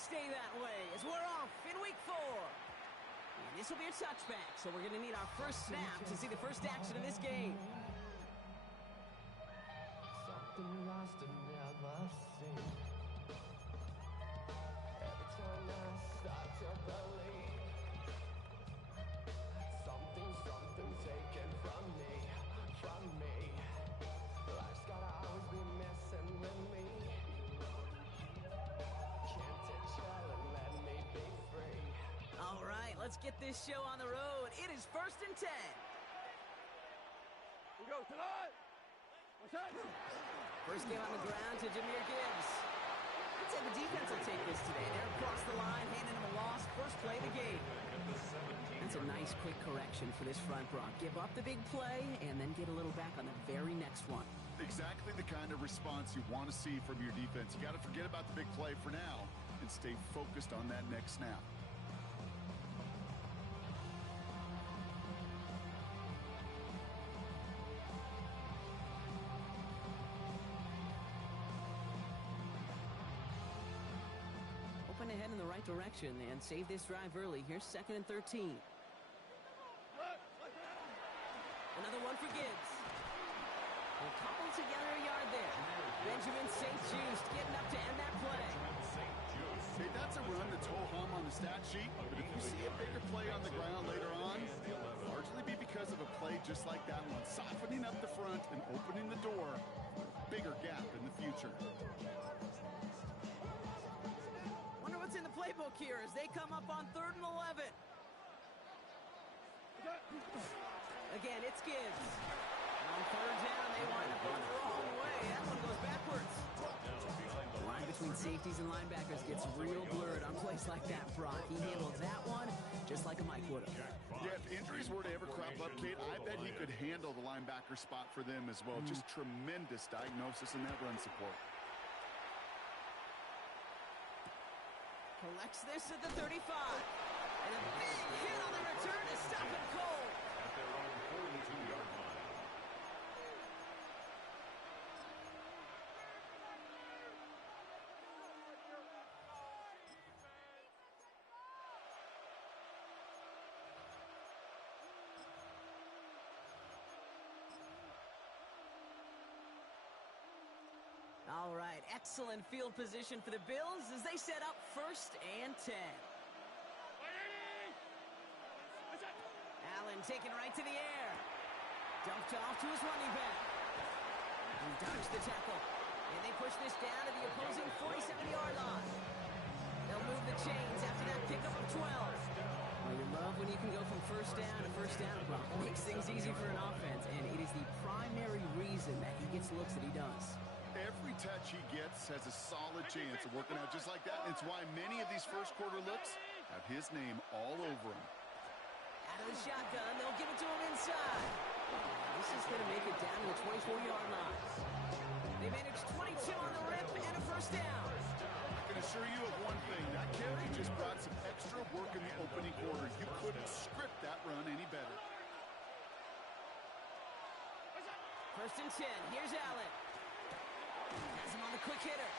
stay that way as we're off in week 4. And this will be a touchback, so we're going to need our first snap to see the first action of this game. Something lost and never seen. Every time I start to believe something taken from me. Life's gotta always be messing with me. Can't it chill and let me be free? All right, let's get this show on the road. It is 1st and 10. We go tonight. What's that? First game on the ground to Jahmyr Gibbs. I'd say the defense will take this today. They're across the line, handing him a loss. First play of the game. That's a nice, quick correction for this front, Brock. Give up the big play and then get a little back on the very next one. Exactly the kind of response you want to see from your defense. You got to forget about the big play for now and stay focused on that next snap. Open ahead in the right direction and save this drive early. Here's 2nd and 13. Another one for Gibbs. We'll couple together a yard there. Benjamin St. Just getting up to end that play. Hey, that's a run that's ho-hum on the stat sheet, but if you see a bigger play on the ground later on, it'll largely be because of a play just like that one, softening up the front and opening the door for a bigger gap in the future. Wonder what's in the playbook here as they come up on 3rd and 11. Again, it's Gibbs. On 3rd down, they wind up on the wrong way. That one goes backwards. The line between safeties and linebackers gets real blurred on plays like that, Brock. He handled that one just like a Mike would have. Yeah, if injuries were to ever crop up, Kate, I bet he could handle the linebacker spot for them as well. Just tremendous diagnosis in that run support. Collects this at the 35. And a big hit on the return to stop it cold. At their own 42-yard line. All right, excellent field position for the Bills as they set up 1st and 10. Allen taken right to the air. Dumped off to his running back. He dodged the tackle. And they push this down to the opposing 47-yard line. They'll move the chains after that pickup of 12. Well, you love when you can go from 1st down to 1st down, Brock. Makes things easy for an offense, and it is the primary reason that he gets looks that he does. Every touch he gets has a solid chance of working out just like that. And it's why many of these first quarter looks have his name all over them. Out of the shotgun, they'll give it to him inside. This is going to make it down to the 24-yard line. They managed 22 on the rip and a 1st down. I can assure you of one thing. That carry just brought some extra work in the opening quarter. You couldn't script that run any better. 1st and 10. Here's Allen. Has him on the quick hitter.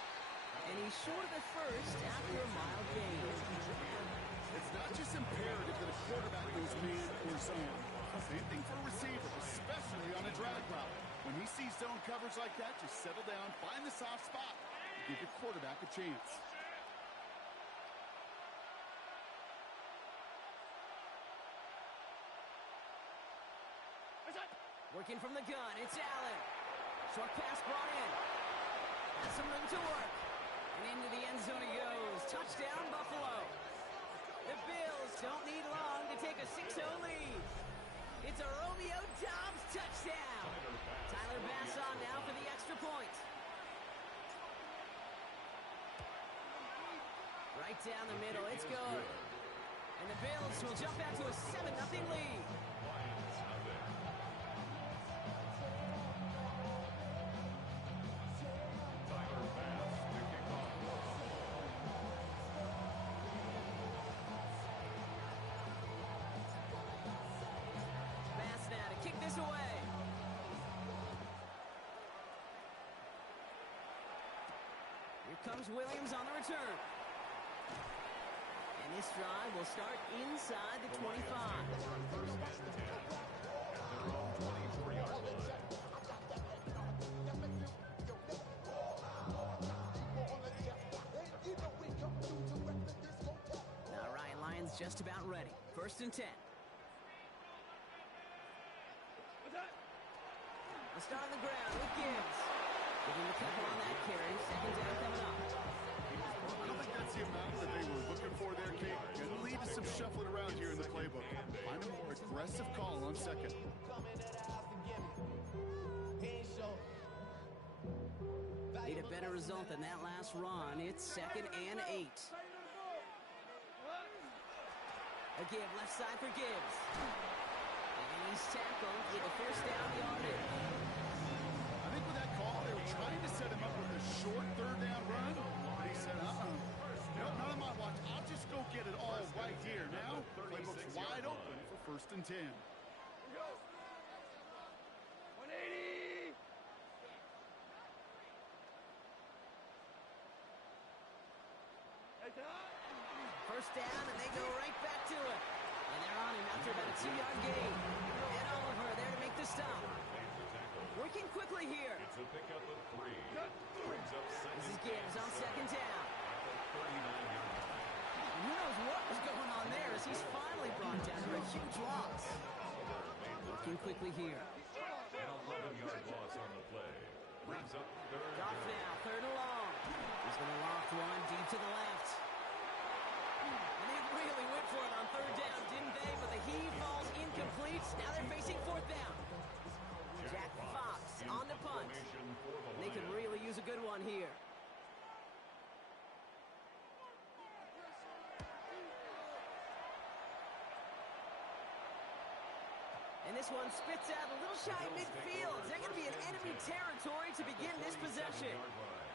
And he's short of the first after a mild gain. It's not just imperative that a quarterback goes man or zone. Same thing for a receiver, especially on a drag route. When he sees zone coverage like that, just settle down, find the soft spot, and give your quarterback a chance. Working from the gun, it's Allen. Short pass brought in. Has some room to work. And into the end zone he goes. Touchdown, Buffalo. The Bills don't need long to take a 6-0 lead. It's a Romeo Doubs touchdown. Tyler Bass on now for the extra point. Right down the middle, it's good. And the Bills will jump out to a 7-0 lead. Kick this away. Here comes Williams on the return. And this drive will start inside the 25. All right, Lions just about ready. 1st and 10. I'll start on the ground with Gibbs. Give him a couple on that carry. 2nd down coming up. I don't think that's the amount that they were looking for there, Kate. Going to lead to some shuffling around here in the playbook. Find a more aggressive call on 2nd. Need a better result than that last run. It's 2nd and 8. A give left side for Gibbs. And he's tackled with the 1st down yardage. I think with that call, they were trying to set him up with a short 3rd down run. But he said, nope, not on my watch. I'll just go get it all right here. Now, playbook's wide open for 1st and 10. 180. First down, and they go right back to it. And they're on him after about a 2-yard gain. And Oliver there to make the stop. Working quickly here. It's a pickup of 3. Brings up This is Gibbs on 2nd down. 39-yard line. Who knows what was going on there as he's finally brought down for a huge loss. Working quickly here. An 11-yard loss on the play. Brings up 3rd Goff down. now, 3rd and long. He's going to loft one deep to the left. And they really went for it on 3rd down, didn't they? But the heave falls incomplete. Now they're facing 4th down. Jack Fox on the punt. Formation for the They could Lions. really use a good one here. And this one spits out a little shy of midfield. They're going to be in enemy territory to begin this possession. 47-yard line.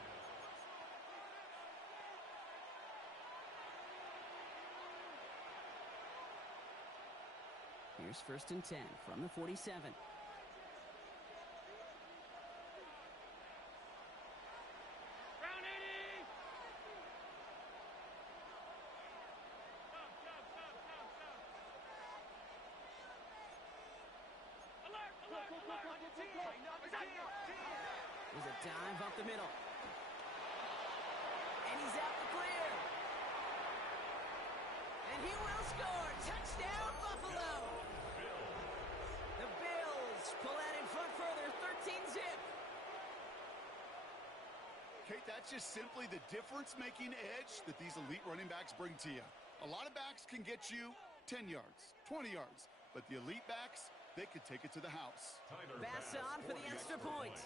Here's 1st and 10 from the 47. Round 80. Alert, alert, alert. On your team. There's a dive up the middle. And he's out the clear. And he will score. Touchdown, Buffalo. The Bills pull that in front further, 13-zip. Kate, that's just simply the difference-making edge that these elite running backs bring to you. A lot of backs can get you 10 yards, 20 yards, but the elite backs, they could take it to the house. Tyler Bass on for the extra point.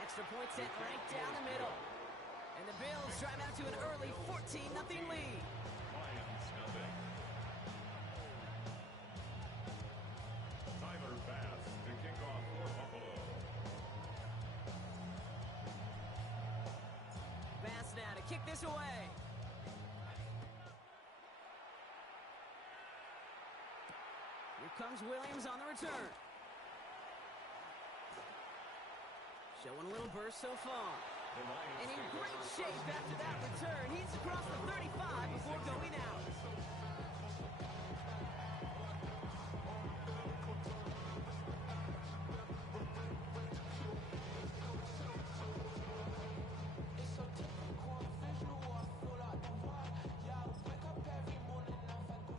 Extra point set right down the middle. And the Bills drive out to an early 14-0 lead. Lions nothing. Tyler Bass to kick off for Buffalo. Bass now to kick this away. Here comes Williams on the return. Showing a little burst so far. The Lions And in take great over shape after that return. He's across the 35 before going out.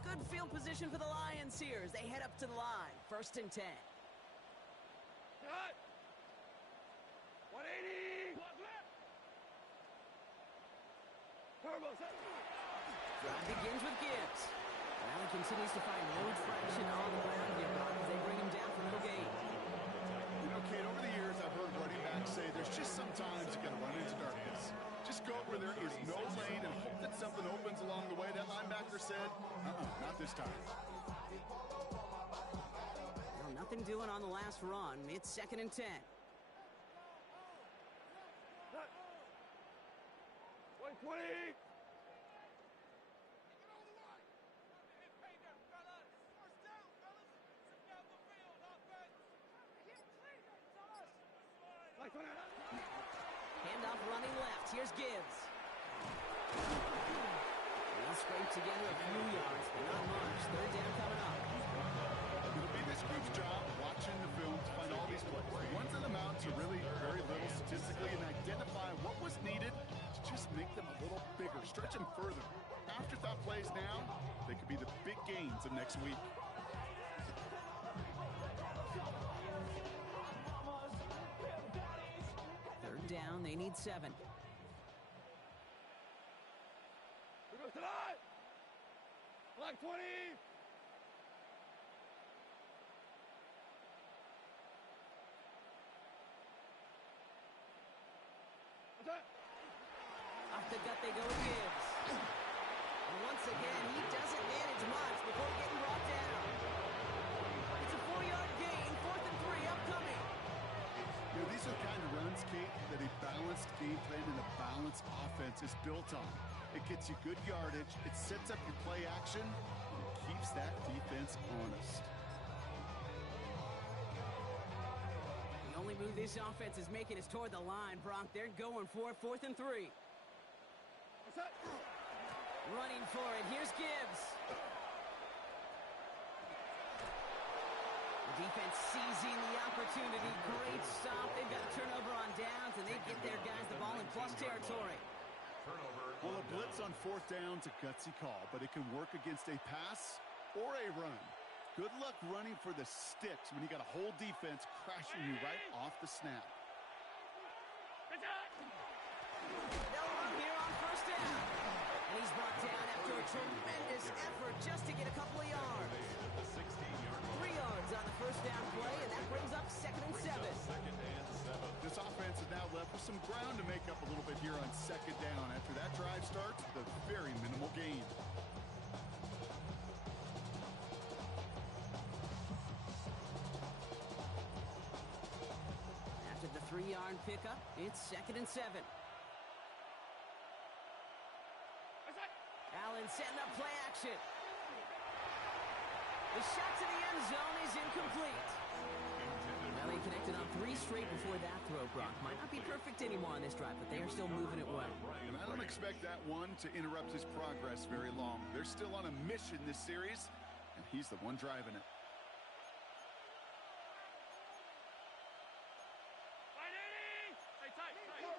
Good field position for the Lions here as they head up to the line. 1st and 10. Cut. 180. Turbo set. Drive begins with Gibbs. Allen continues to find no traction on the ground here, Brock, as they bring him down for no gain. You know, Kate, over the years, I've heard running backs say there's just sometimes you got to run into darkness. Just go where there is no lane and hope that something opens along the way. That linebacker said, not this time. Well, nothing doing on the last run. It's 2nd and 10. Cut. 120. Handoff running left. Here's Gibbs. They'll scrape together a few yards, but not much. Third down coming up. It'll be this group's job watching the film to find all these plays. The ones that amount to really very little statistically and identify what was needed to just make them a little bigger, stretch them further. Afterthought plays now, they could be the big gains of next week. Third down, they need 7. Who goes tonight? Black 20. Attack. Off the gut they go with Gibbs. And once again, he doesn't manage much before getting brought down. It's a 4-yard gain, 4th and 3 upcoming. You know, these are the kind of runs, Kate, that a balanced game plan and a balanced offense is built on. It gets you good yardage, it sets up your play action, and it keeps that defense honest. The only move this offense is making is toward the line, Bronk. They're going for it, 4th and 3. Attack. Running for it, here's Gibbs. The defense seizing the opportunity. Great stop. They've got a turnover on downs, and they get their guys the ball in plus territory. Well, a blitz on 4th down's a gutsy call, but it can work against a pass or a run. Good luck running for the sticks when you got a whole defense crashing you right off the snap. Attack. They'll run here on 1st down. And he's brought down after a tremendous effort just to get a couple of yards. 3 yards on the 1st down play, and that brings up 2nd and 7. This offense is now left with some ground to make up a little bit here on 2nd down. After that drive starts with a very minimal gain. After the 3-yard pickup, it's 2nd and 7. Attack. Allen setting up play action. The shot to the end zone is incomplete. Well, he connected on 3 straight before that throw, Brock. Might not be perfect anymore on this drive, but they are still moving it well. And I don't expect that one to interrupt his progress very long. They're still on a mission this series, and he's the one driving it. Hey, tight. Middle.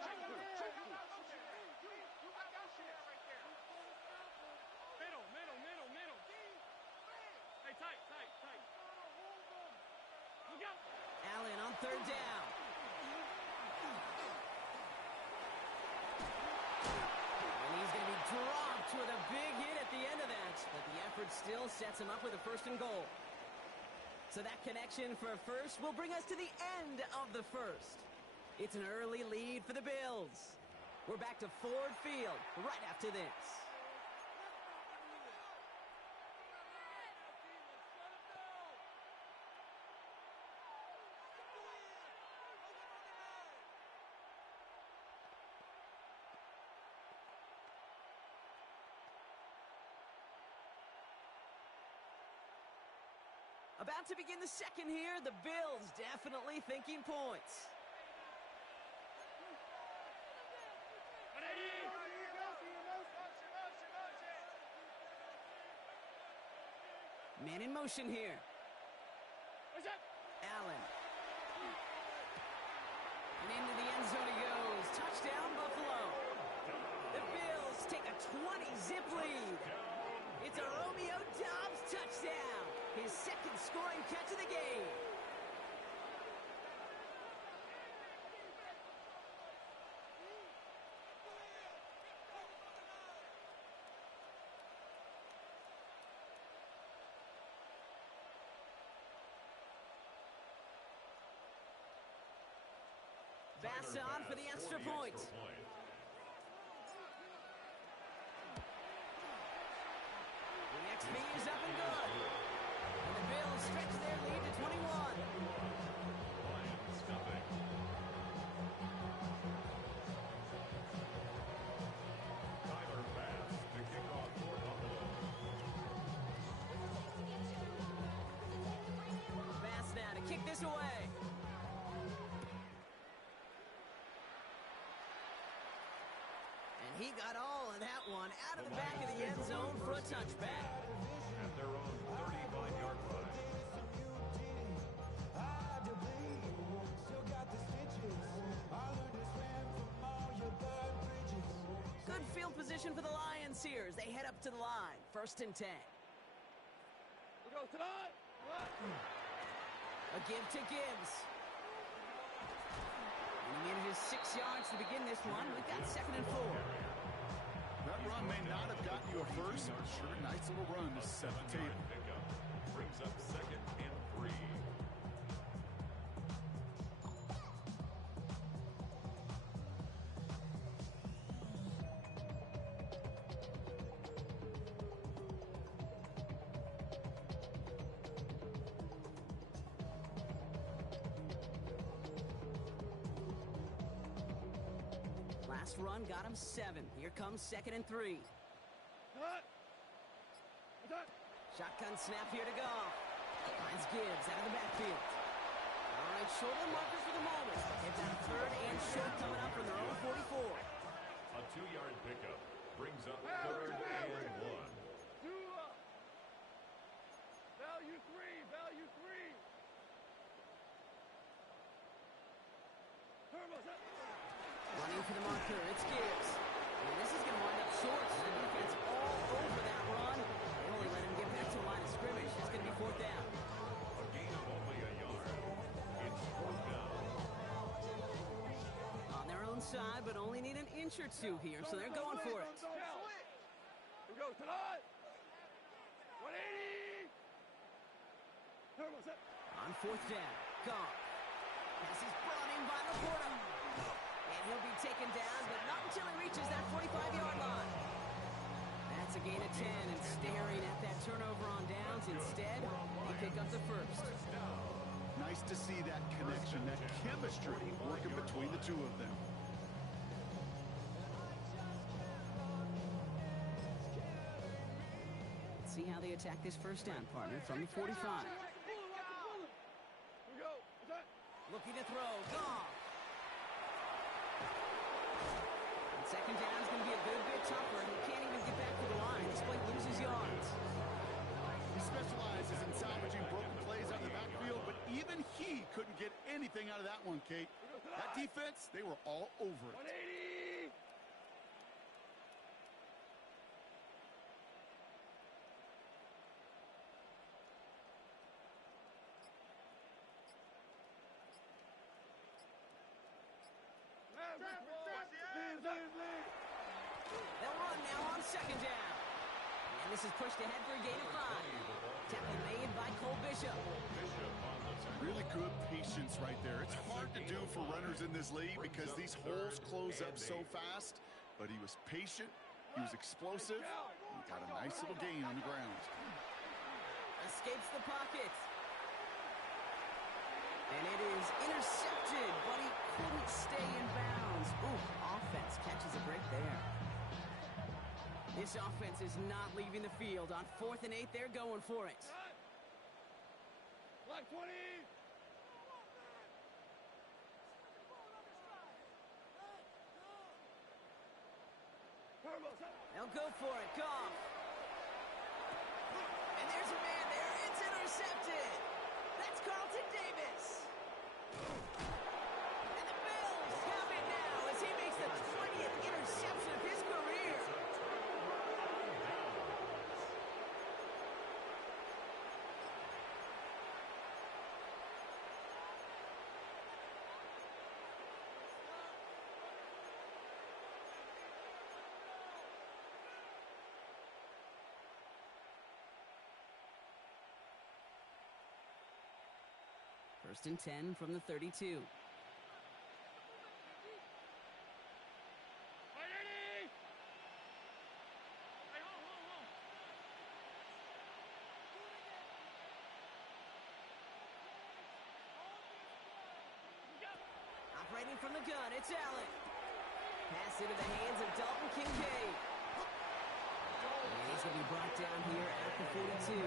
Hey, tight. Look out. Allen on 3rd down. And he's going to be dropped with a big hit at the end of that. But the effort still sets him up with a 1st and goal. So that connection for a first will bring us to the end of the 1st. It's an early lead for the Bills. We're back to Ford Field right after this. About to begin the 2nd here. The Bills definitely thinking points. Man in motion here. Allen. And into the end zone he goes. Touchdown, Buffalo. The Bills take a 20-zip lead. It's a Romeo Doubs touchdown. His 2nd scoring catch of the game. Bass on for the extra point. The XP is up and good. And the Bills stretch their lead to 21. Bass now to kick this away. He got all of that one out of the back of the end zone for a touchback. At their own 35-yard line. Good field position for the Lions here as they head up to the line. 1st and 10. We go tonight. A give to Gibbs. And he manages 6 yards to begin this one. We've got 2nd and 4. That run may not have gotten you a first, but sure a nice little run to set the table. Pickup brings up 2nd and 3. Last run got him 7. Here comes 2nd and 3. Cut. Cut. Shotgun snap here to go. Finds Gibbs out of the backfield. All right, short on markers for the moment. They've got 3rd and short coming up from their own 44. A 2-yard pickup brings up 3rd and 1. Two up. Value 3. Value 3. Turbo's up. Running for the marker, it's Gibbs. And this is going to wind up short. The defense all over that run. They only let him get back to the line of scrimmage. It's going to be 4th down. A gain of only a yard. It's 4th down. On their own side, but only need an inch or 2 here, so they're going for it. We go tonight. 180. Turbo's up. On 4th down, Goff. Pass is brought in by Laporta. And he'll be taken down, but not until he reaches that 45-yard line. That's a gain of 10, and staring at that turnover on downs. Instead, they pick up the first. Nice to see that connection, that chemistry working between the two of them. Let's see how they attack this 1st down, partner, from the 45. We go. Attack. Looking to throw, Goff. And 2nd down is going to be a good bit tougher. He can't even get back to the line. This play loses yards. He specializes in salvaging broken plays out of the backfield, but even he couldn't get anything out of that one, Kate. That defense, they were all over it. 180. They'll run now on 2nd down. And this is pushed ahead for a gain of 5. Tackle made by Cole Bishop. Really good patience right there. It's hard to do for runners in this league because these holes close up so fast, but he was patient, he was explosive, and he got a nice little gain on the ground. Escapes the pocket. And it is intercepted, but he couldn't stay in bounds. Ooh, offense catches a break there. This offense is not leaving the field. On 4th and 8, they're going for it. Black 20. Turbo's up. They'll go for it. Goff. And there's a man there. It's intercepted. That's Carlton Davis. And the Bills have it now as he makes the 20th interception of his career. First and 10 from the 32. 180. Hey, hold. Operating from the gun, it's Allen. Pass into the hands of Dalton Kincaid. And he's going to be brought down here at the 42.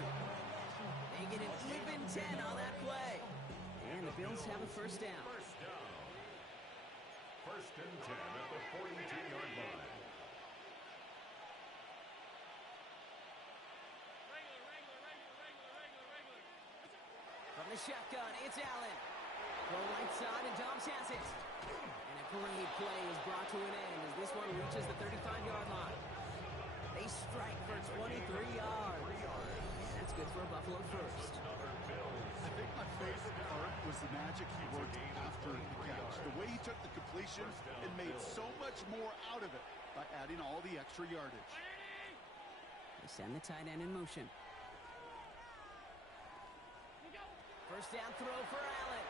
They get an even 10 on that play. And the Bills have a 1st down. 1st down. 1st and 10 at the 42-yard line. the shotgun. It's Allen. Go right side, and Dobbs has it. And a great play is brought to an end as this one reaches the 35-yard line. They strike for 23 yards. And that's good for a Buffalo first. I think my favorite part was the magic he worked after the catch. The way he took the completion and made so much more out of it by adding all the extra yardage. They send the tight end in motion. First down throw for Allen.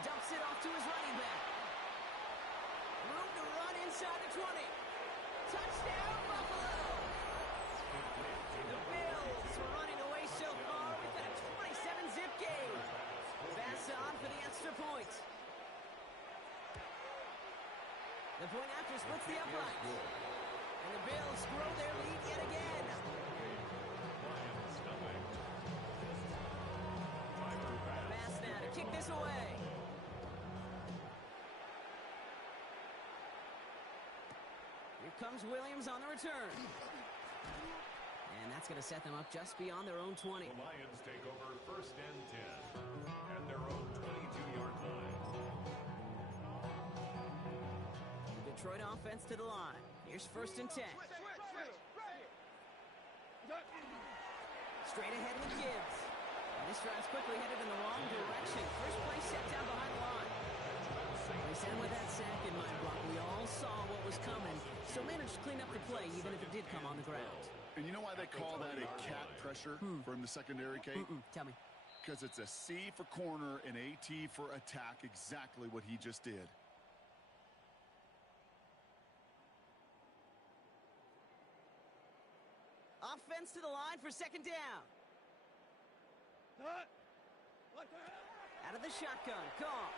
Dumps it off to his running back. Room to run inside the 20. Touchdown, Buffalo! The Bills are running away so far with a 27-zip game. Pass on for the extra point. The point after splits the upright. And the Bills grow their lead yet again. Pass now to kick this away. Here comes Williams on the return. And that's going to set them up just beyond their own 20. The Lions take over first and 10 at their own 22-yard line. The Detroit offense to the line. Here's first and 10. Straight ahead with Gibbs. And this drive's quickly headed in the wrong direction. First play set down behind the line. They said with that sack in mind, Brock, we all saw what was coming, so managed to clean up the play even if it did come on the ground. And you know why they call that a cat pressure from the secondary, Kate? Tell me. Because it's a C for corner and a T for attack, exactly what he just did. Offense to the line for second down. Out of the shotgun, call.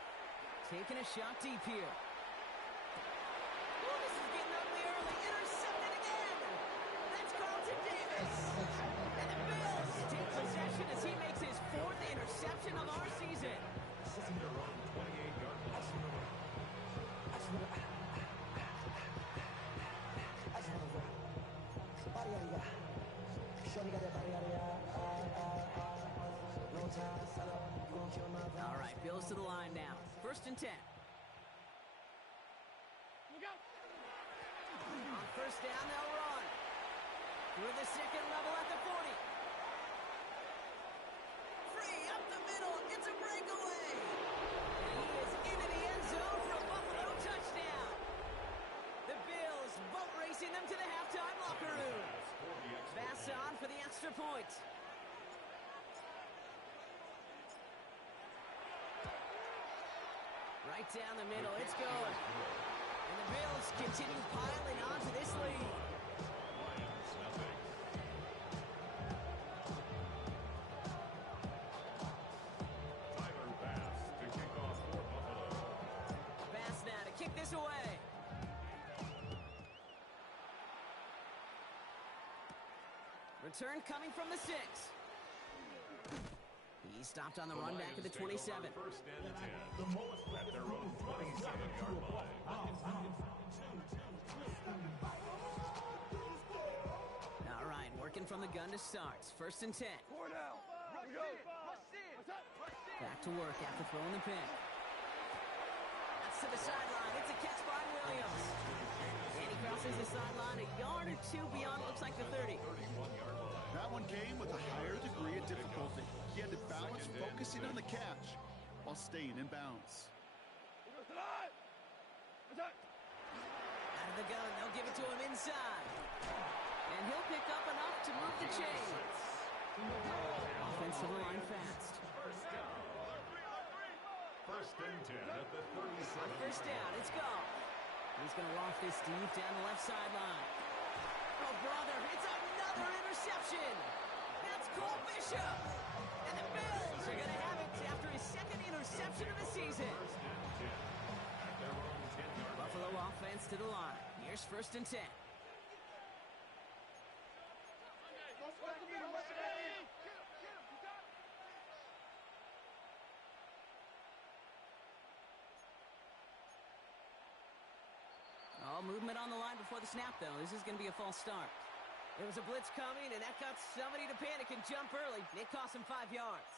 Taking a shot deep here. Ooh, this is getting ugly early. Intercepted again. That's Carlton Davis. And the Bills take possession as he makes his fourth interception of our season. Their own 28-yard line. All right, Bills to the line now. First and 10. On first down, they'll run. Through the second level at the 40. Free up the middle. It's a breakaway. And he is into the end zone for a Buffalo touchdown. The Bills boat racing them to the halftime locker room. Pass on for the extra point. Right down the middle, it's going. And the Bills continue piling onto this lead. Lions, nothing. Tyler Bass to kick off for Buffalo. Pass now to kick this away. Return coming from the 6. He stopped on the run back at the 27. First and 10. The most at their own 27-yard line. All right, working from the gun to start. First and 10. Back to work after throwing the pick. That's to the sideline. It's a catch by Williams. And he crosses the sideline a yard or two beyond, looks like the 30. 31-yard line. That one came with a higher degree of difficulty. He had to balance focusing on the catch while staying in bounds. Out of the gun, they'll give it to him inside. And he'll pick up enough to move the chains. Offense to the line fast. First and 10 at the 37. First down, it's gone. He's going to loft this deep down the left sideline. Oh, brother, it's another interception. That's Cole Bishop. And the Bills are going to have it after his second interception of the season. At their own 10-yard line. Buffalo offense to the line. Here's first and 10. All movement on the line before the snap, though. This is going to be a false start. There was a blitz coming, and that got somebody to panic and jump early. It cost him 5 yards.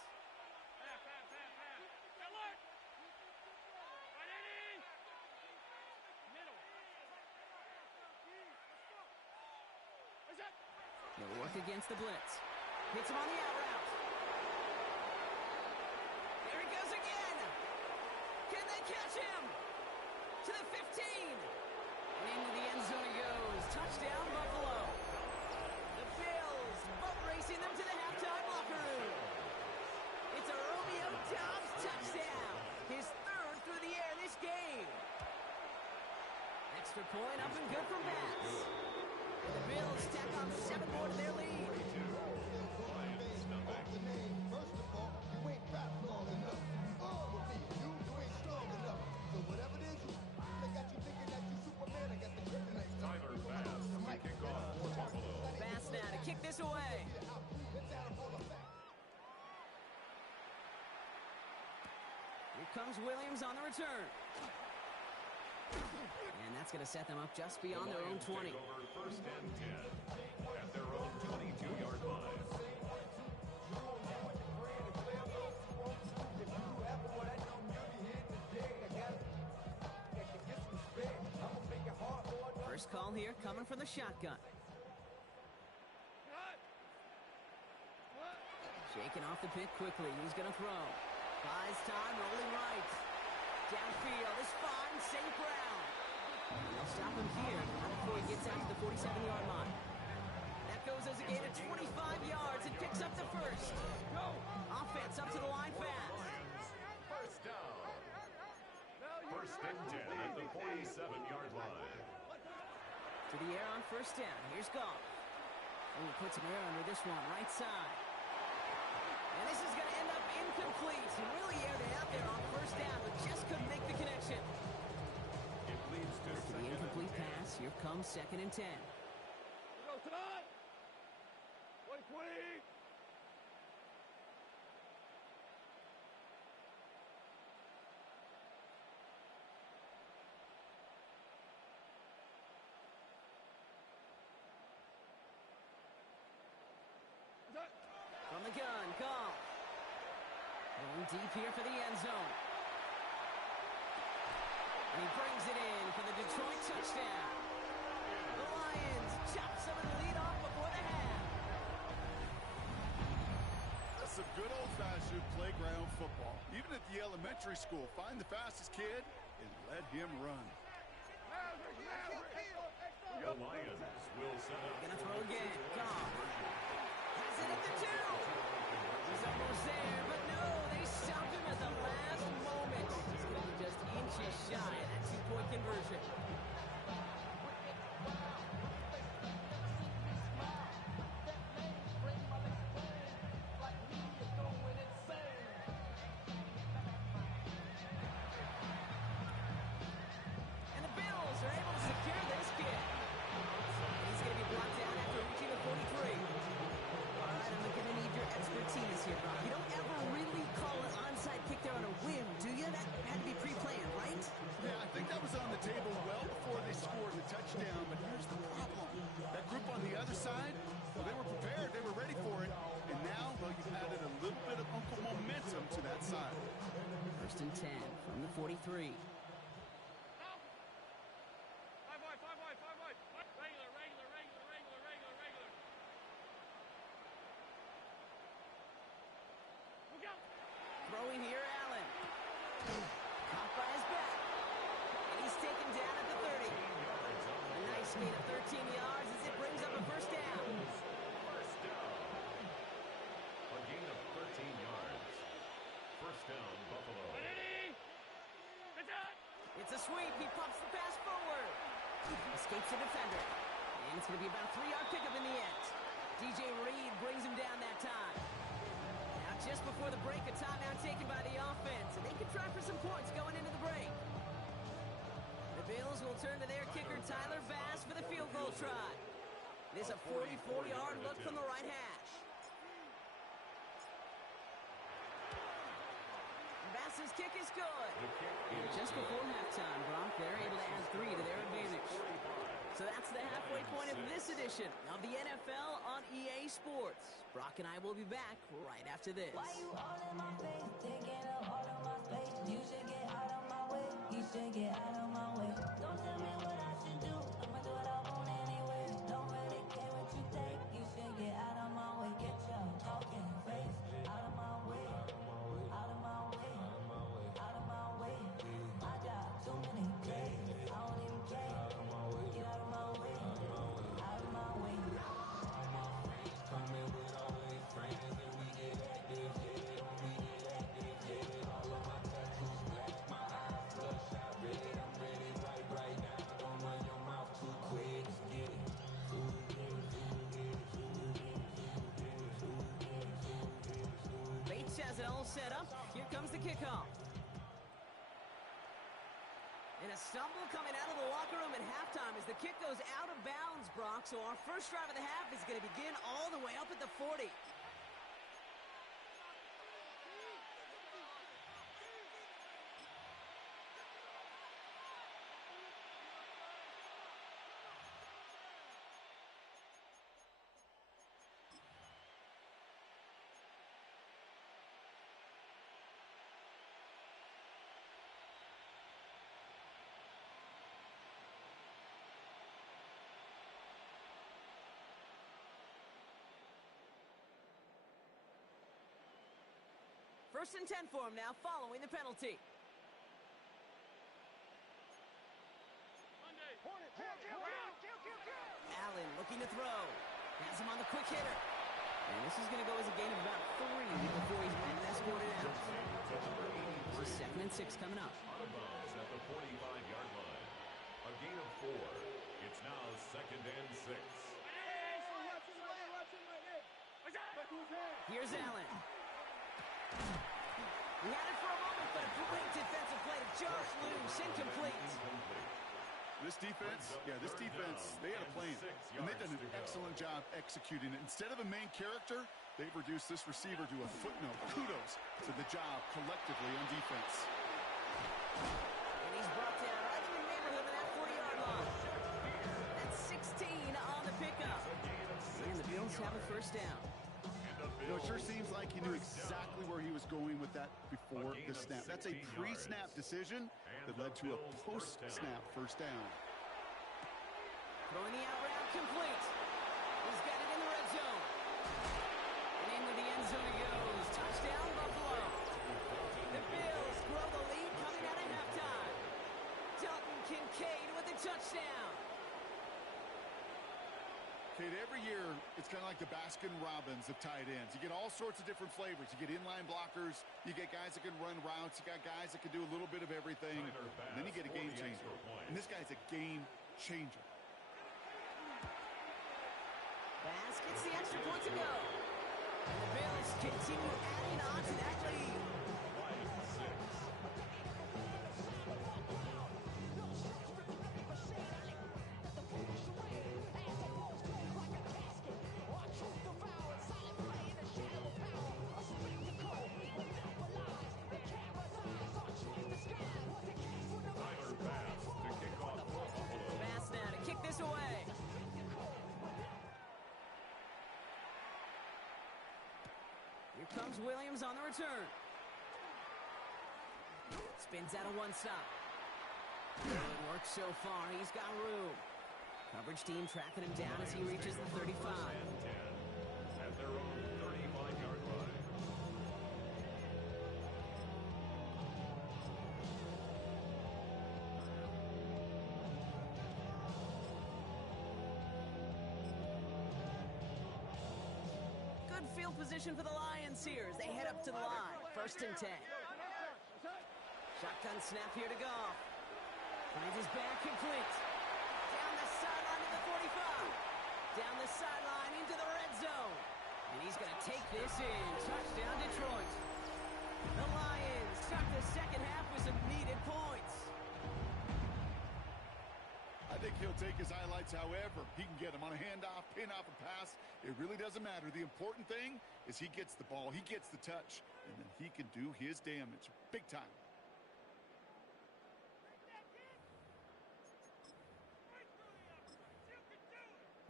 He'll work against the blitz. Hits him on the out route. Here he goes again. Can they catch him? To the 15. And into the end zone he goes. Touchdown, Buffalo. The Bills boat racing them to the halftime locker room. It's a Romeo Doubs touchdown. His third through the air this game. Extra point up and good for Bats. And the Bills tack on 7 more to their lead. Tyler Bass to kick off for Buffalo. Bass now to kick this away. Here comes Williams on the return. And that's going to set them up just beyond their own 20. Take over first and 10 at their own 22-yard line. First call here coming from the shotgun. Shaking off the pick quickly. He's going to throw. Buys time, rolling right. Downfield is fine. St. Brown. They'll stop him here before he gets out to the 47-yard line. That goes as a gain of 25 yards and picks up the first. Offense up to the line fast. First down. First and 10 at the 47-yard line. To the air on first down. Here's Goff. Oh, puts an air under this one. Right side. And this is going to end up incomplete. He really aired it out there on first down, but just couldn't make the connection. It leads to After the incomplete pass, here comes 2nd and 10. Go tonight. 20. From the gun, Goff. Going deep here for the end zone. And he brings it in for the Detroit touchdown. The Lions chop some of the lead off before the half. That's some good old-fashioned playground football. Even at the elementary school, find the fastest kid and let him run. the Lions will set up. Gonna throw again. Goff. Has it at the 2. He's almost there, but no, they stopped him at the last moment. He's gonna be just inches shy of that 2-point conversion. And the Bills are able to secure this kid. He's going to be blocked down after reaching the 43. All right, I'm going to need your expertise here, Brock. You don't ever really call an onside kick there on a whim, do you? That had to be pre-planned, right? Yeah, I think that was on the table well before they scored the touchdown, but here's the problem. That group on the other side, well, they were prepared, they were ready for it, and now, well, you've added a little bit of Uncle momentum to that side. First and 10 from the 43. Five wide. Regular. Look out. Throwing here, Allen. Caught by his back. And he's taken down at the 30. A nice gain of 13 yards as it brings up a first down. First down. A gain of 13 yards. First down, Buffalo. It's a sweep. He pops the pass forward. Escapes the defender. And it's going to be about a 3-yard pickup in the end. DJ Reed brings him down that time. Now just before the break, a timeout taken by the offense. And they can try for some points going into the break. The Bills will turn to their kicker, Tyler Bass, for the field goal try. It is a 44-yard look from the right hash. Bass's kick is good. And just before halftime, Brock, they're able to add 3 to their advantage. So that's the halfway point of this edition of the NFL on EA Sports. Brock and I will be back right after this. Why you all in my face, taking up all of my space? You should get out of my way. You should get out of my way. Don't tell me what I should do. I'ma do what I want anyway. Don't really care what you set up. Here comes the kickoff. And a stumble coming out of the locker room at halftime as the kick goes out of bounds, Brock. So our first drive of the half is going to begin all the way up at the 40. First and 10 for him now, following the penalty. Allen looking to throw. Has him on the quick hitter. And this is going to go as a gain of about 3 before he's been escorted out. So 2nd and 6 coming up. Out of bounds at the 45-yard line. A gain of 4. It's now 2nd and 6. Here's Allen. He had it for a moment, but a great defensive play to just loose. Incomplete. This defense, they had a plan, and they've done an excellent job executing it. Instead of a main character, they've reduced this receiver to a footnote. Kudos to the job collectively on defense. And he's brought down right in the neighborhood of that 40-yard line. That's 16 on the pickup. And the Bills have a first down. You know, it sure seems like he knew exactly where he was going with that before the snap. That's a pre-snap decision that led to a post-snap first down. Throwing the out route complete. He's got it in the red zone. And into the end zone he goes. Touchdown, Buffalo. The Bills grow the lead coming out of halftime. Dalton Kincaid with a touchdown. Kate, every year, it's kind of like the Baskin-Robbins of tight ends. You get all sorts of different flavors. You get inline blockers. You get guys that can run routes. You got guys that can do a little bit of everything. And then you get a game changer. And this guy's a game changer. Bass gets the extra point to go. And the Bills continue adding on to that lead. Comes Williams on the return. Spins out of one stop. Good work so far. He's got room. Coverage team tracking him down as he reaches the 35. At their own 35-yard line. Field position for the Lions here as they head up to the line. 1st and 10. Shotgun snap here to Goff. Finds his back complete. Down the sideline to the 45. Down the sideline into the red zone. And he's going to take this in. Touchdown, Detroit. The Lions start the second half with some needed points. I think he'll take his highlights however he can get them on a handoff, pin off a pass. It really doesn't matter. The important thing is he gets the ball, he gets the touch, and then he can do his damage big time.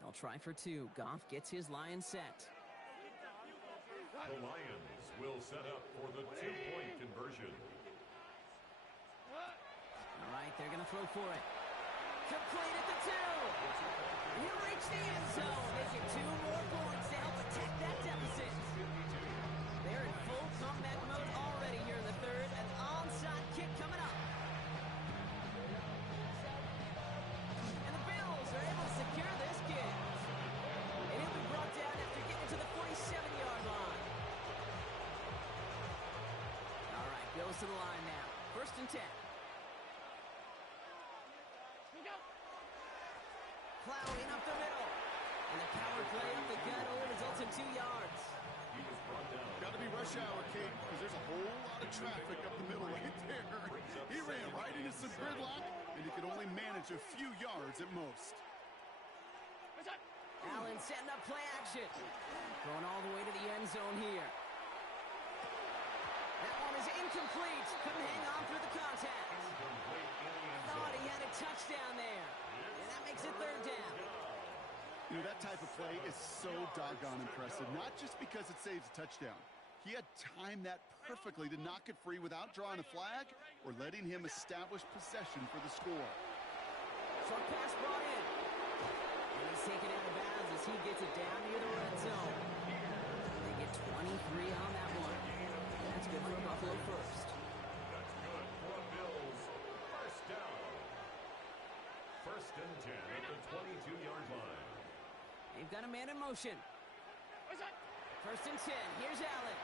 They'll try for 2. Goff gets his line set. The Lions will set up for the 2-point conversion. All right, they're going to throw for it. Complete at the 2. He'll reach the end zone. Making 2 more points to help attack that deficit. They're in full comeback mode already here in the 3rd. An onside kick coming up. And the Bills are able to secure this kick. And he'll be brought down after getting to the 47-yard line. All right, Bills to the line now. 1st and 10. Plowing up the middle. And the power play up the gut only results in 2 yards. He was brought down. Got to be rush hour, Kate, because there's a whole lot of traffic up the middle right there. He ran right into some gridlock, and he could only manage a few yards at most. Allen setting up play action. Going all the way to the end zone here. That one is incomplete. Couldn't hang on through the contact. Thought he had a touchdown there. And that makes it third down. You know, that type of play is so doggone impressive, not just because it saves a touchdown. He had timed that perfectly to knock it free without drawing a flag or letting him establish possession for the score. Short pass brought in. And he's taken out of bounds as he gets it down near the red zone. They get 23 on that one. And that's good for a Buffalo first. That's good for the Bills. First down. First and 10 at the 22-yard line. They've got a man in motion. First and 10. Here's Allen.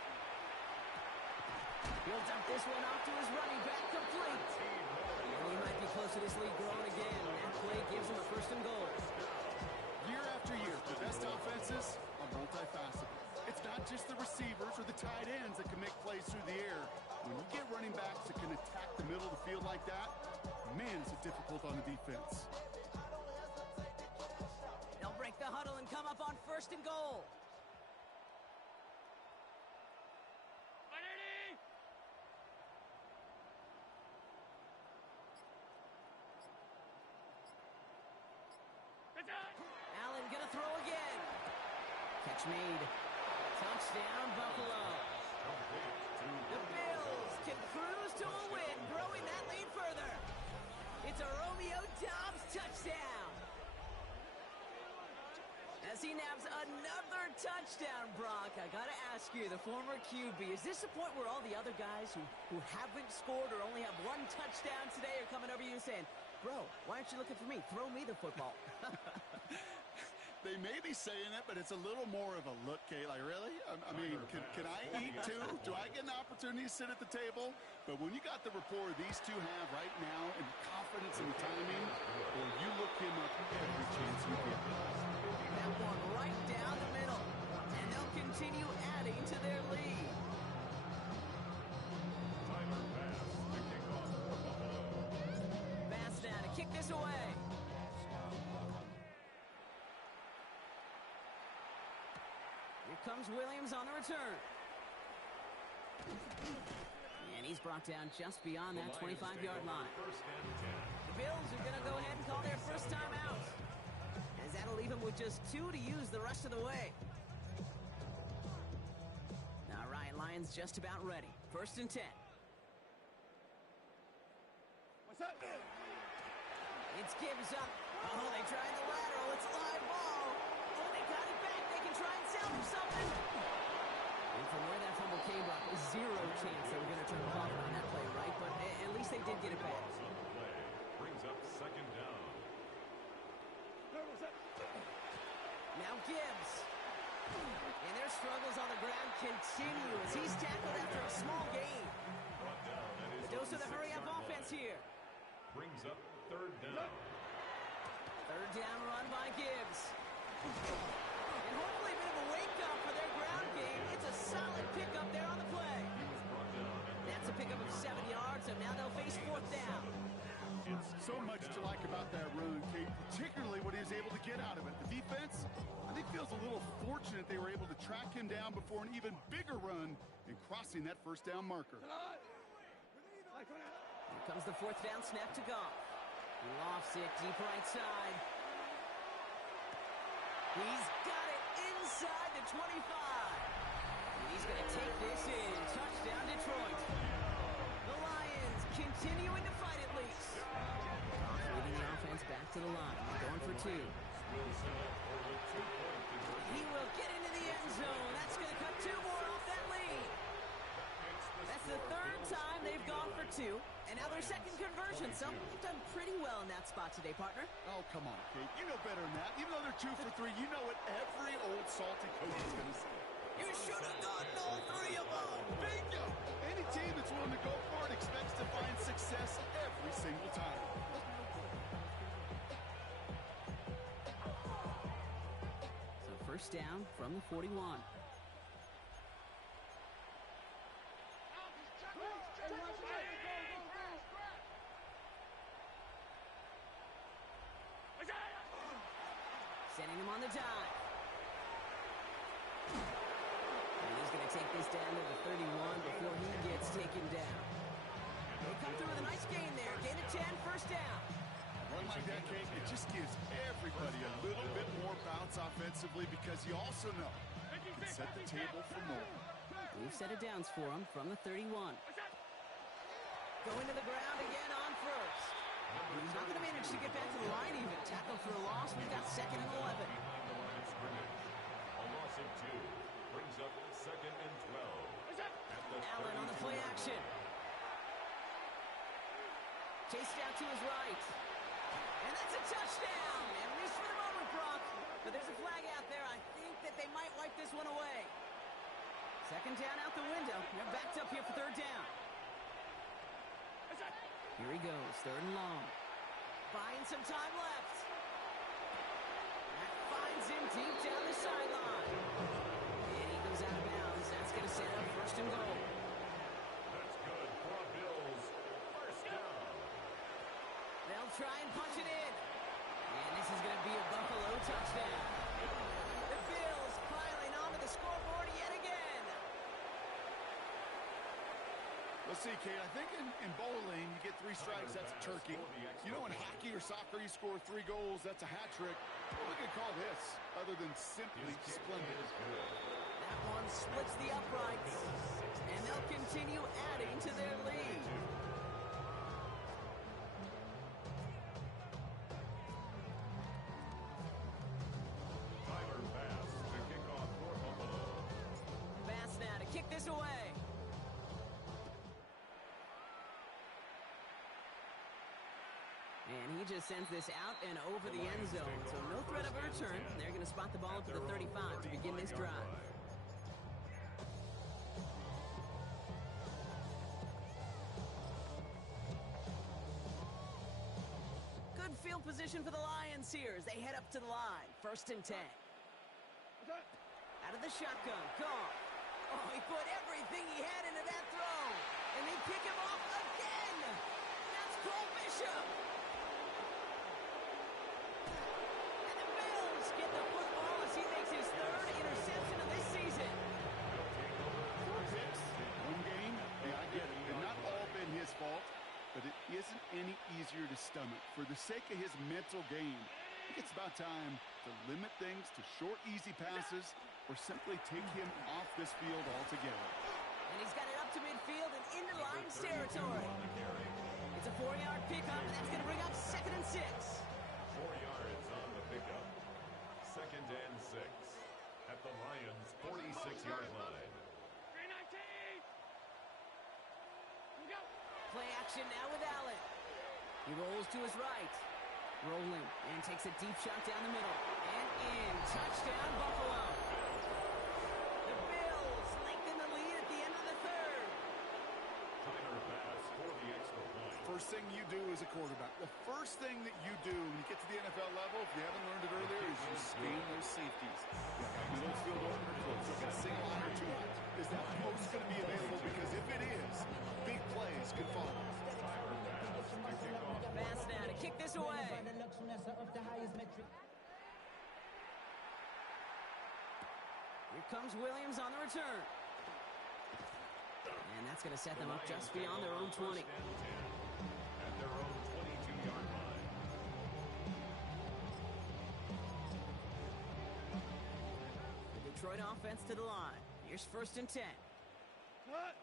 He'll dump this one off to his running back, complete. And he might be close to this league growing again. That play gives him a first and goal. Year after year, the best offenses are multifaceted. It's not just the receivers or the tight ends that can make plays through the air. When you get running backs that can attack the middle of the field like that, man, is it difficult on the defense. They'll break the huddle and come up on first and goal. Allen gonna throw again. Catch made. Touchdown, Buffalo. The Bills can cruise to a win, growing that lead further. It's a Romeo Doubs touchdown. As he nabs another touchdown, Brock, I gotta ask you, the former QB, is this the point where all the other guys who haven't scored or only have one touchdown today are coming over you saying, bro, why aren't you looking for me? Throw me the football. They may be saying it, but it's a little more of a look, Kate. Like, really? I mean, can I eat too? Do I get an opportunity to sit at the table? But when you got the rapport these two have right now and confidence in the timing, well, you look him up every chance you get. That one right down the middle. And they'll continue adding to their lead. Tyler Bass to kick off for Buffalo. Bass now to kick this away. Here comes Williams on the return. And he's brought down just beyond that 25-yard line. First and 10. The Bills are going to go ahead and call their first time out. As that'll leave him with just 2 to use the rest of the way. All right, Lions just about ready. First and 10. What's up? It's Gibbs up. Oh, they tried the lateral. It's a live ball. Oh, they got it back. They can try and salvage something. And from where that fumble came, Brock, zero chance they were going to turn the ball on that play, right? But at least they did get it back. On the play. Brings up second down. Now Gibbs. And their struggles on the ground continue as he's tackled after a small gain. Brought down at his Dose of the 36-yard hurry-up offense line. here. Brings up third down. Third down run by Gibbs. And hopefully a bit of a wake-up for their ground game. It's a solid pickup there on the play. He was brought down at the That's a pickup of 7 yards, and now they'll face fourth down. It's so much to like about that run, Kate, particularly what he was able to get out of it. The defense, I think, feels a little fortunate they were able to track him down before an even bigger run in crossing that first down marker. Here comes the fourth down snap to Goff. He lofts it deep right side. He's got it inside the 25. And he's going to take this in. Touchdown, Detroit. The Lions continuing to fight at least. Goff leading the offense back to the line. Going for 2. He will get into the end zone. That's going to cut 2 more off that lead. That's the third time they've gone for 2. And now their second conversion. So they've done pretty well in that spot today, partner. Oh, come on, Kate. You know better than that. Even though they're 2 for 3, you know what every old salty coach is going to say. You should have gotten all 3 of them. Bingo! Any team that's willing to go for it expects to find success every single time. So first down from the 41. Sending him on the dive. And he's going to take this down to the 31 before he gets taken down. They come through with a nice gain there. Gain of 10, first down. Run like that, Kate, it just gives everybody a little bit more bounce offensively because you also know you can set the table for more. New set of downs for him from the 31. Going to the ground again on first. He's not going to manage to get back to the line even. Tackle for a loss. We've got second and 11. Behind the line of scrimmage. A loss of 2 brings up second and 12. At the Allen on the play action. Chased out to his right. And that's a touchdown. At least for the moment, Brock. But there's a flag out there. I think that they might wipe this one away. Second down out the window. They're backed up here for third down. Here he goes, third and long. Buying some time left. That finds him deep down the sideline. And he goes out of bounds. That's going to set up first and goal. That's good for Bills. First down. They'll try and punch it in. And this is going to be a Buffalo touchdown. The Bills piling onto the scoreboard yet again. Let's see, Kate, I think in bowling, you get 3 strikes, that's a turkey. You know, in hockey or soccer, you score 3 goals, that's a hat trick. What we could call this, other than simply splendid? That one splits the uprights. And they'll continue adding to their lead. Tyler Bass to kick off for Buffalo. Bass now to kick this away. And he just sends this out and over the end zone. So no threat of a return. They're going to spot the ball up to the 35 to begin this drive. Good field position for the Lions here as they head up to the line. First and 10. Out of the shotgun. Gone. Oh, he put everything he had into that throw. And they pick him off again. That's Cole Bishop. And the Bills get the football as he makes his third interception of this season. 4 picks, 1 game. Yeah, I get it. They've not all been his fault, but it isn't any easier to stomach. For the sake of his mental game, I think it's about time to limit things to short, easy passes or simply take him off this field altogether. And he's got it up to midfield and into Lions territory. It's a 4-yard pickup, and that's going to bring up second and 6. 4 yards on the pickup. Second and 6. At the Lions' 46-yard line. 319! Go! Play action now with Allen. He rolls to his right. Rolling and takes a deep shot down the middle. And in. Touchdown, Buffalo. The Bills lengthen the lead at the end of the third. Tyler Bass for the extra point. First thing you do as a quarterback, the first thing that you do when you get to the NFL level, if you haven't learned it earlier, is you scan those safeties. Middle field opener close. Look at a single line or 2 lines. Is that post going to be available? Because if it is, big plays could follow. Tyler Bass to kick off. Bass now to kick this away. Here comes Williams on the return. And that's going to set them up just beyond their own 20. First and 10. At their own 22-yard line. The Detroit offense to the line. Here's first and 10. Cut!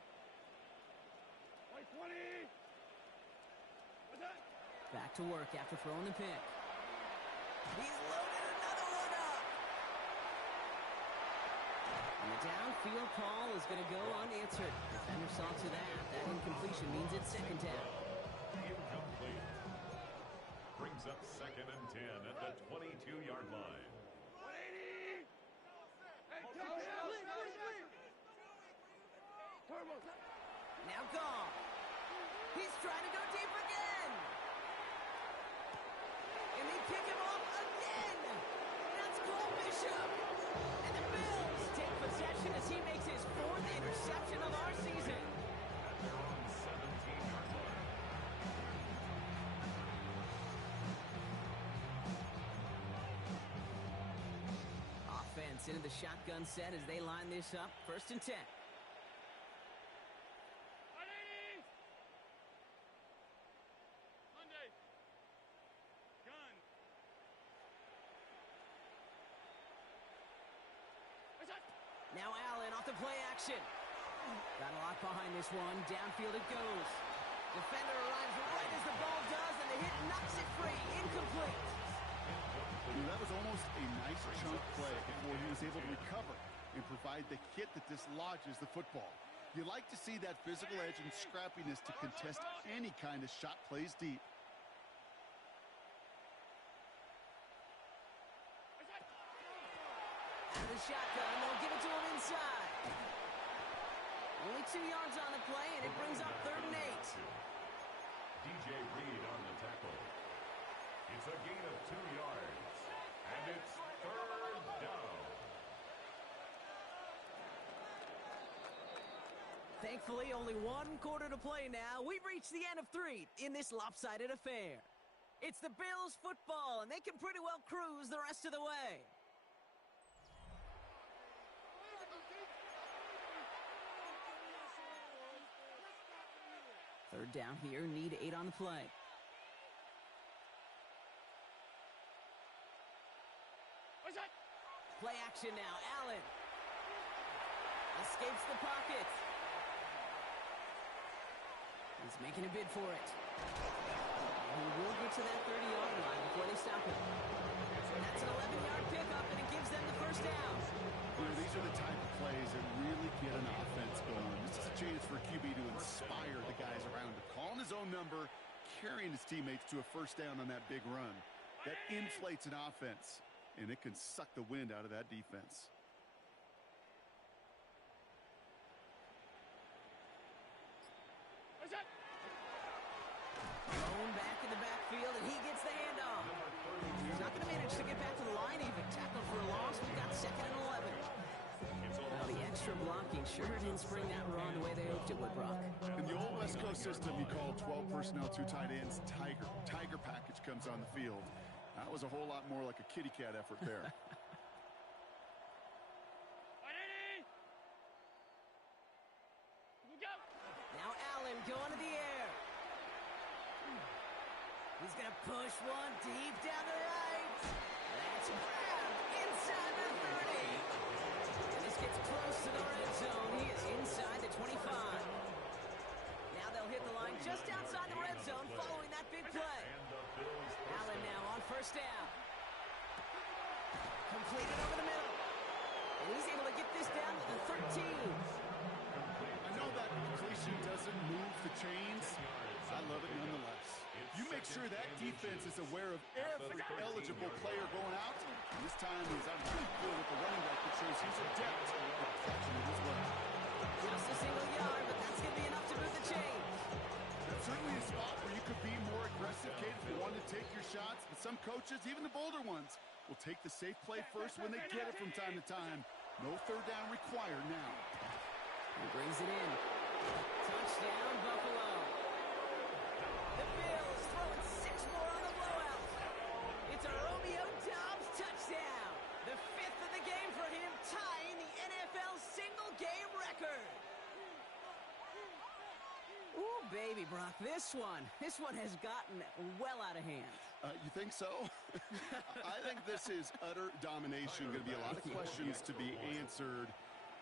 Like 20! What's that? Back to work after throwing the pick. He's loaded another one up. And the downfield call is going to go unanswered. Defender saw to that. That incompletion means it's second down. Incomplete. Brings up second and 10 at the 22-yard line. 180! Hey, jump down! Turbo! Now gone. He's trying to go deep again. And they pick him off again. That's Cole Bishop. And the Bills take possession as he makes his 4th interception of our season. At their own 17-yard line. into the shotgun set as they line this up. 1st and 10. 180. Monday. Gun. What's that? Now Allen off the play action. Got a lot behind this one. Downfield it goes. Defender arrives right as the ball does, and the hit knocks it free. Incomplete. That was almost a nice chunk play before he was able to recover and provide the hit that dislodges the football. You like to see that physical edge and scrappiness to contest any kind of shot plays deep. Out of the shotgun, they'll give it to him inside. Only 2 yards on the play, and it brings up 3rd and 8. DJ Reed on the tackle. It's a gain of 2 yards, and it's 3rd down. Thankfully, only 1 quarter to play now. We've reached the end of 3 in this lopsided affair. It's the Bills football, and they can pretty well cruise the rest of the way. Third down here, need 8 on the play. What's that? Play action now, Allen. Escapes the pocket. He's making a bid for it. He will get to that 30-yard line before they stop him. That's an 11-yard pickup, and it gives them the 1st down. These are the type of plays that really get an offense going. This is a chance for a QB to inspire the guys around him. Calling his own number, carrying his teammates to a 1st down on that big run. That inflates an offense, and it can suck the wind out of that defense. What's that? Thrown back in the backfield, and he gets the handoff. He's not going to manage to get back to the line even. Tackled for a loss. We've got 2nd and 11. Well, the extra blocking sure didn't spring that run the way they hoped it would, Brock. In the old West Coast system, you call 12 personnel, 2 tight ends, Tiger. Tiger package comes on the field. That was a whole lot more like a kitty cat effort there. 180. We go. Now Allen going to the air. He's going to push one deep down the right. That's grabbed inside the 30. And this gets close to the red zone. He is inside the 25. Now they'll hit the line just outside the red zone following that big play. Allen now on 1st down. Completed over the middle. And he's able to get this down to the 13. I know that completion doesn't move the chains. I love it nonetheless. You make sure that defense is aware of every eligible player going out. And this time he's out of the field with the running back that shows he's adept at catching it as well. Just a single yard, but that's going to be enough to move the chains. That's certainly a spot where you could be more aggressive, Kate, if you want to take your shots. But some coaches, even the bolder ones, will take the safe play first when they get it from time to time. No 3rd down required now. He brings it in. Touchdown, Buffalo. The Bills throwing 6 more on the blowout. It's a Romeo Doubs touchdown. The 5th of the game for him, tying the NFL single-game record. Ooh, baby, Brock, this one has gotten well out of hand. You think so? I think this is utter domination. Going to be a lot of questions to be answered.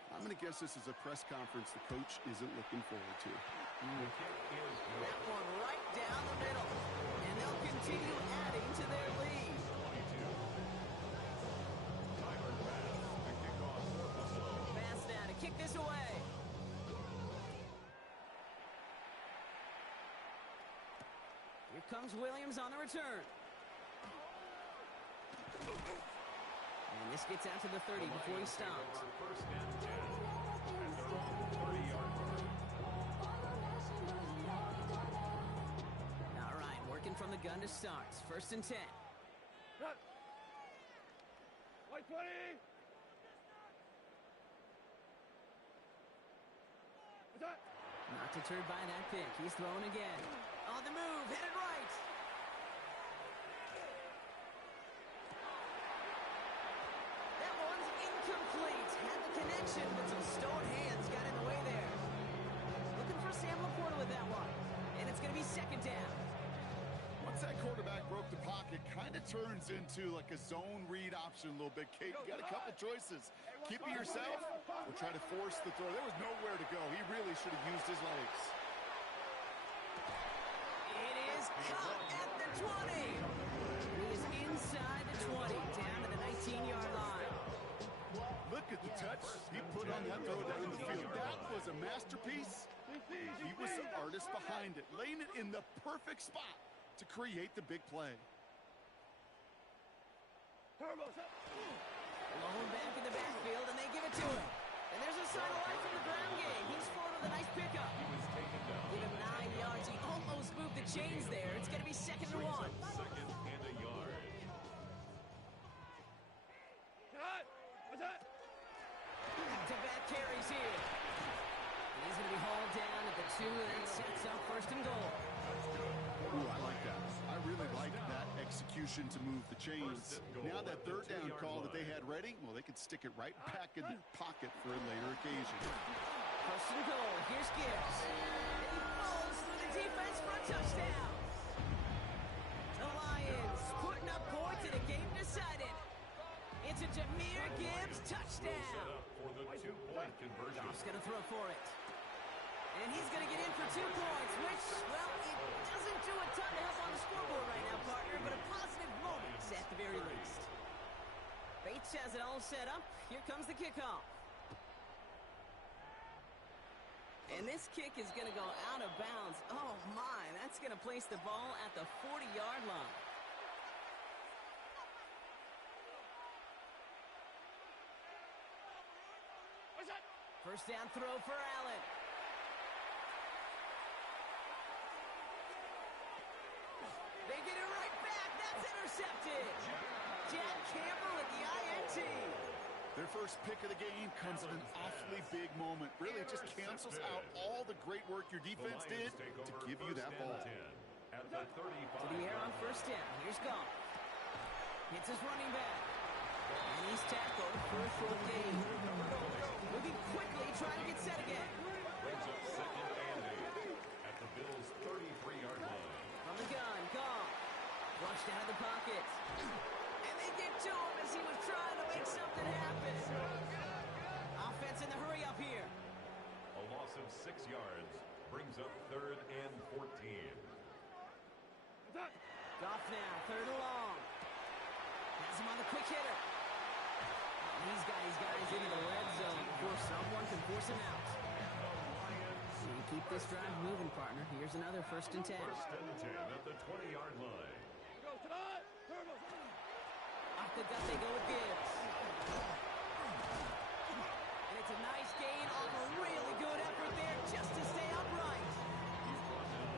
I'm going to guess this is a press conference the coach isn't looking forward to. That one right down the middle. And they'll continue adding to their lead. Pass now to kick this away. Here comes Williams on the return. And this gets out to the 30 before he stops. 1st and 10 at their own 30-yard line. All right, working from the gun to start. 1st and 10. White 20. What's that? Not deterred by that pick. He's throwing again. On the move, headed right. That one's incomplete. possession, but some stone hands got in the way there. Looking for Sam Laporta with that one. And it's going to be second down. Once that quarterback broke the pocket, kind of turns into like a zone read option a little bit. Kate, you got a couple choices. Keep it yourself or try to force the throw. There was nowhere to go. He really should have used his legs. It is caught at the 20. He is inside the 20, down to the 19-yard line. Look at the touch he put on that throw down the field. That was a masterpiece. He was the artist behind it, laying it in the perfect spot to create the big play. Blown back in the backfield, and they give it to him. And there's a sign of life in the ground game. He's forward with a nice pickup. Give him 9 yards. He almost moved the chains there. It's going to be second and 1. Second and a yard. Back-to-back carries here. And he's going to be hauled down at the 2, and that sets up first and goal. Ooh, I like that. I really like that execution to move the chains. Now that third down call that they had ready, well, they could stick it right back in their pocket for a later occasion. First and goal. Here's Gibbs. And he falls through the defense for a touchdown. The Lions putting up points and a game decided. It's a Jahmyr Gibbs touchdown. Set up for the 2-point conversion. Goff's going to throw for it. And he's going to get in for 2 points, which, well, it doesn't do a ton to help on the scoreboard right now, partner, but a positive moment at the very least. Bates has it all set up. Here comes the kickoff. And this kick is going to go out of bounds. Oh, my. That's going to place the ball at the 40-yard line. First down throw for Allen. They get it right back. That's intercepted. Jack Campbell at the INT. Their first pick of the game comes at an awfully big moment. Really just cancels out all the great work your defense did to give you that ball. At the 35. To the air on first down. Here's Goff. Hits his running back. And he's tackled for a short gain. Looking quickly, trying to get set again. Brings up second and 8 at the Bills' 33-yard line. From the gun, Goff. Flushed out of the pocket. And they get to him as he was trying to make something happen. Offense in the hurry up here. A loss of 6 yards brings up third and 14. Goff now, third and long. Has him on the quick hitter. And he's got his guys into the red zone before someone can force him out. So you keep this drive moving, partner. Here's another first and 10. First and 10 at the 20-yard line. Off the gut they go with Gibbs. And it's a nice gain off a really good effort there just to stay upright.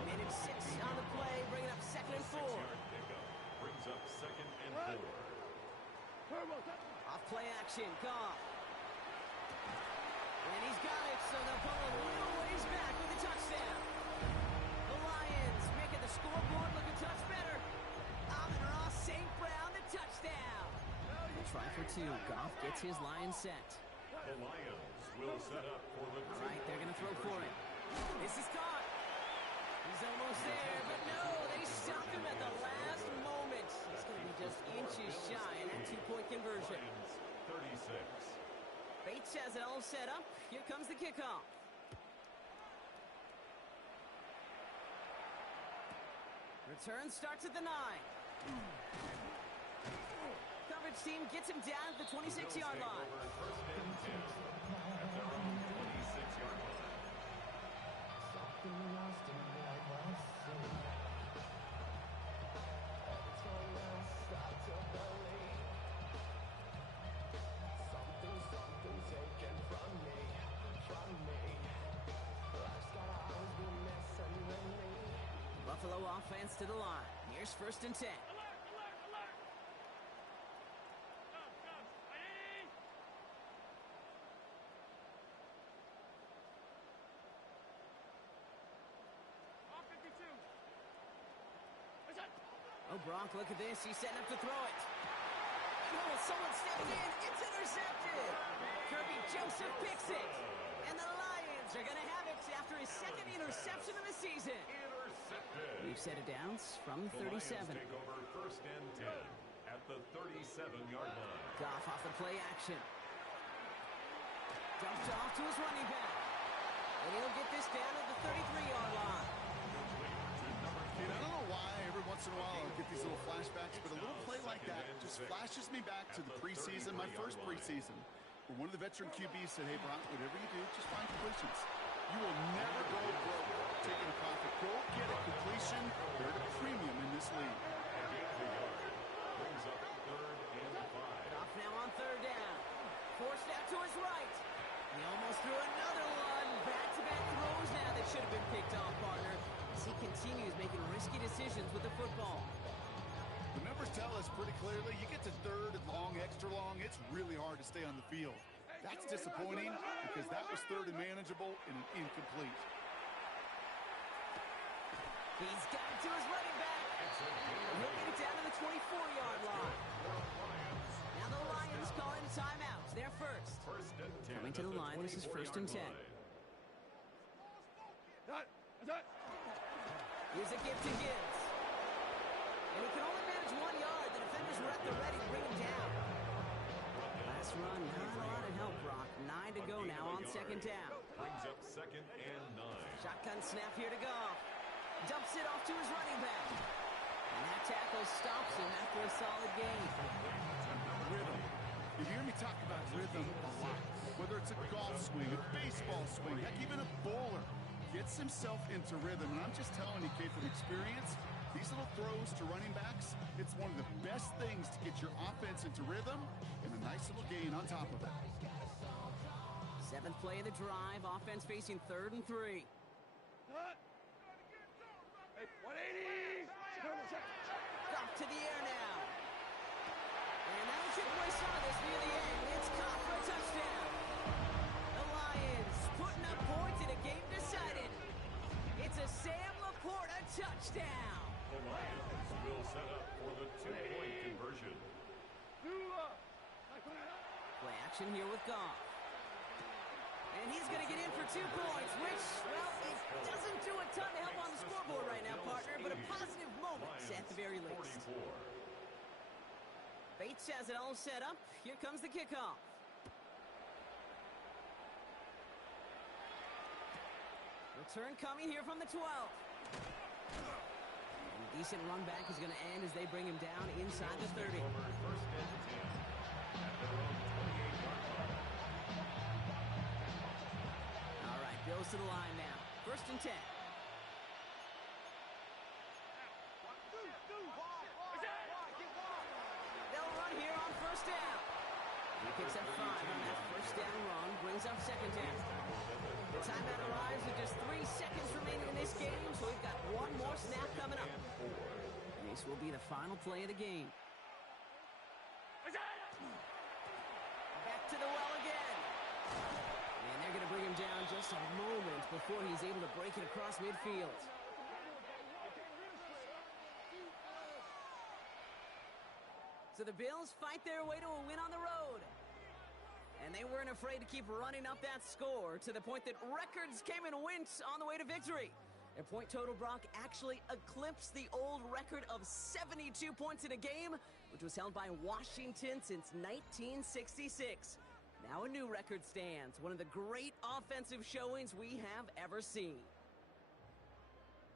Minute 6 on the play, bringing up second and 4. 6-yard pickup brings up second and 4. Off play action, Goff. And he's got it, so they'll pull a little ways back with a touchdown. The Lions making the scoreboard look a touch better. Amon-Ra St. Brown, the touchdown. A try for 2. Goff gets his line set. The Lions will set up for the All right, they're going to throw for it. This is caught. He's almost there, but no, they stopped him at the last moment. He's going to be just inches shy in that 2-point conversion. Lions 36. Bates has it all set up. Here comes the kickoff. Return starts at the 9. Coverage team gets him down at the 26-yard line. First and 10 at their own 26-yard line. Buffalo offense to the line. Here's first and 10. Oh, Gronk, look at this. He's setting up to throw it. Oh, someone steps in. It's intercepted. Kirby jumps Joseph picks it. And the Lions are going to have it after his second interception of the season. Intercepted. We've set it downs from The Lions 37. take over 1st and 10 at the 37-yard line. Goff off the play action. Dumped off to his running back. And he'll get this down at the 33-yard line. And I don't know why every once in a while I'll get these little flashbacks, but a little play like that just flashes me back to the preseason, my first preseason, where one of the veteran QBs said, hey, Brock, whatever you do, just find completions. You will never go broke taking a profit. Go get a completion. They're at a premium in this league. Brings up 3rd and 5. Goff now on 3rd down. Forced out to his right. He almost threw another one. Back-to-back throws now that should have been picked off, partner, as he continues making risky decisions with the football. The numbers tell us pretty clearly, you get to 3rd and long, extra long, it's really hard to stay on the field. That's disappointing because that was 3rd and manageable and an incomplete. He's got it to his running back. He'll get it down to the 24-yard line. Now the Lions call in timeout. They're first. 1st and 10. Coming to the line, this is 1st and 10. Here's a gift to Gibbs. And he can only manage 1 yard. The defenders were at the ready to bring him down. Last run, not a lot of help, Brock. 9 to go now on 2nd down. Brings up 2nd and 9. Shotgun snap here to Goff. Dumps it off to his running back. And that tackle stops him after a solid gain. Rhythm. You hear me talk about rhythm a lot. Whether it's a golf swing, a baseball swing, heck, even a bowler gets himself into rhythm. And I'm just telling you, Kate, from experience, these little throws to running backs, it's one of the best things to get your offense into rhythm and a nice little gain on top of it. 7th play of the drive. Offense facing 3rd and 3. Hey, 180! Goff to the air now. And that'll chip away some of this near the end. It's caught for a touchdown. The Lions putting up points in a game decided. It's a Sam Laporta touchdown. The Lions will set up for the 2-point conversion. Play action here with Goff. And he's going to get in for 2 points, which, well, it doesn't do a ton to help on the scoreboard right now, partner, but a positive moment at the very least. 44. Bates has it all set up. Here comes the kickoff. Return coming here from the 12. And a decent run back is going to end as they bring him down inside the 30. 1st and 10 at their own 28-yard line. All right, Bills to the line now. 1st and 10. They'll run here on 1st down. He picks up 5 on that 1st down run, brings up 2nd down. The timeout arrives with just 3 seconds remaining in this game, so we've got 1 more snap coming up. And this will be the final play of the game. Back to the well again. And they're going to bring him down just a moment before he's able to break it across midfield. So the Bills fight their way to a win on the road. And they weren't afraid to keep running up that score to the point that records came and went on the way to victory. Their point total, Brock, actually eclipsed the old record of 72 points in a game, which was held by Washington since 1966. Now a new record stands, one of the great offensive showings we have ever seen.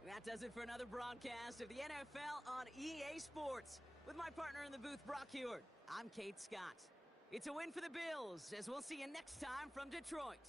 And that does it for another broadcast of the NFL on EA Sports. With my partner in the booth, Brock Heward, I'm Kate Scott. It's a win for the Bills, as we'll see you next time from Detroit.